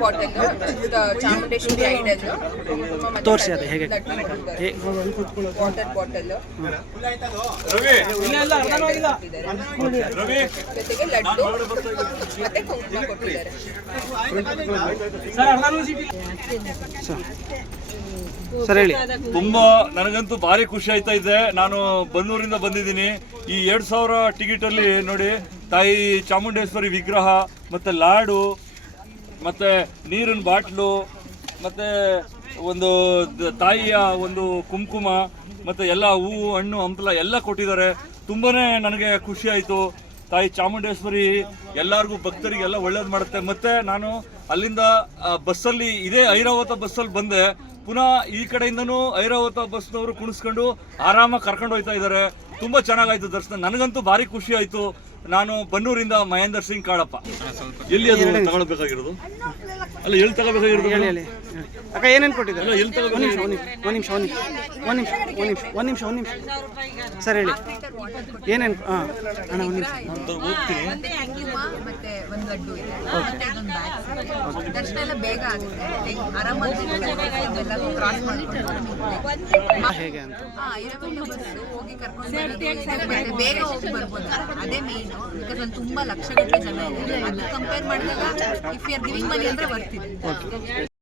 Bottle Chamundeshwari idle ತೋರ್ಸಿ ಅದು ಹೇಗೆ? ಹೇ- ವಾಟರ್ ಬಾಟಲ್ ಜೊತೆಗೆ ಲಡ್ಡು ಮತ್ತೆ ಕುಂಕುಮ ಕೊಟ್ಟಿದ್ದಾರೆ. Sir sir. ಹೇಳಿ. ತುಂಬಾ ನನಗಂತೂ ಭಾರಿ ಖುಷಿ ಆಯ್ತಾ ಇದೆ. ನಾನು ಬನ್ನೂರಿಂದ ಬಂದಿದ್ದೀನಿ. ಈ ಎರಡ್ ಸಾವಿರ ಟಿಕೆಟ್ ಅಲ್ಲಿ ನೋಡಿ ತಾಯಿ ಚಾಮುಂಡೇಶ್ವರಿ ವಿಗ್ರಹ ಮತ್ತೆ ಲಾಡು ಮತ್ತೆ ನೀರಿನ ಬಾಟ್ಲು, ಮತ್ತೆ ಒಂದು ತಾಯಿಯ ಒಂದು ಕುಂಕುಮ, ಮತ್ತೆ ಎಲ್ಲ ಹೂವು, ಹಣ್ಣು, ಹಂಪಲ ಎಲ್ಲ ಕೊಟ್ಟಿದ್ದಾರೆ. ತುಂಬಾನೇ ನನಗೆ ಖುಷಿ ಆಯಿತು. ತಾಯಿ ಚಾಮುಂಡೇಶ್ವರಿ ಎಲ್ಲರಿಗೂ ಭಕ್ತರಿಗೆಲ್ಲ ಒಳ್ಳೇದು ಮಾಡುತ್ತೆ. ಮತ್ತೆ ನಾನು ಅಲ್ಲಿಂದ ಬಸ್ಸಲ್ಲಿ, ಇದೇ ಐರಾವತ ಬಸ್ಸಲ್ಲಿ ಬಂದೆ. ಪುನಃ ಈ ಕಡೆಯಿಂದನೂ ಐರಾವತ ಬಸ್ನವರು ಕುಣಿಸ್ಕೊಂಡು ಆರಾಮಾಗಿ ಕರ್ಕೊಂಡು ಹೋಗ್ತಾ ಇದ್ದಾರೆ. ತುಂಬ ಚೆನ್ನಾಗಾಯಿತು ದರ್ಶನ. ನನಗಂತೂ ಭಾರಿ ಖುಷಿ ಆಯ್ತು. ನಾನು ಬನ್ನೂರಿಂದ ಮಹೇಂದರ್ ಸಿಂಗ್ ಕಾಡಪ್ಪ ಎಲ್ಲಿ ಅದು ತಗೊಳ್ಬೇಕಾಗಿರೋದು? ಅಲ್ಲ ಎಲ್ಲಿ ತಗೋಬೇಕಾಗಿರೋದು ಹೇಳಿ ಅಕ್ಕ ಏನೇನು ಕೊಟ್ಟಿದ್ದಾರೆ? ಎಲ್ಲಿ ತಗೋಬೇಕು ಒಂದು ನಿಮಿಷ ಒಂದು ನಿಮಿಷ ಒಂದು ನಿಮಿಷ ಒಂದು ನಿಮಿಷ ಒಂದು ನಿಮಿಷ ಒಂದು ನಿಮಿಷ ಸರ್ ಹೇಳಿ. ಏನೇನು ಹಾಂ. ಅಣ್ಣ ಒಂದು ನಿಮಿಷ. ಮತ್ತೆ ಒಂದು ಲಡ್ಡು ಇದೆ. ಮತ್ತೆ ಇದೊಂದು ಬ್ಯಾಗ್ ದರ್ಶನ ಎಲ್ಲ ಬೇಗ ಆಗುತ್ತೆ. ಆರಾಮಾಗಿ ಎಲ್ಲರೂ ಕ್ರಾಸ್ ಮಾಡ್ಕೊಂಡು. ಹೇಗೆ ಅಂತ? ಕರ್ಕೊಂಡು ಬೇಗ ಹೋಗಿ ಬರ್ಬೋದು. ಅದೇ ಮೇನ್ ಬಿಕಾಸ್ ಒಂದು ತುಂಬಾ ಲಕ್ಷಗಟ್ಟಲೆ ಜನ ಇದೆ ಅದು ಕಂಪೇರ್ ಮಾಡಿದಾಗ if you are giving money ಅಂದ್ರೆ ಬರ್ತಿದೆ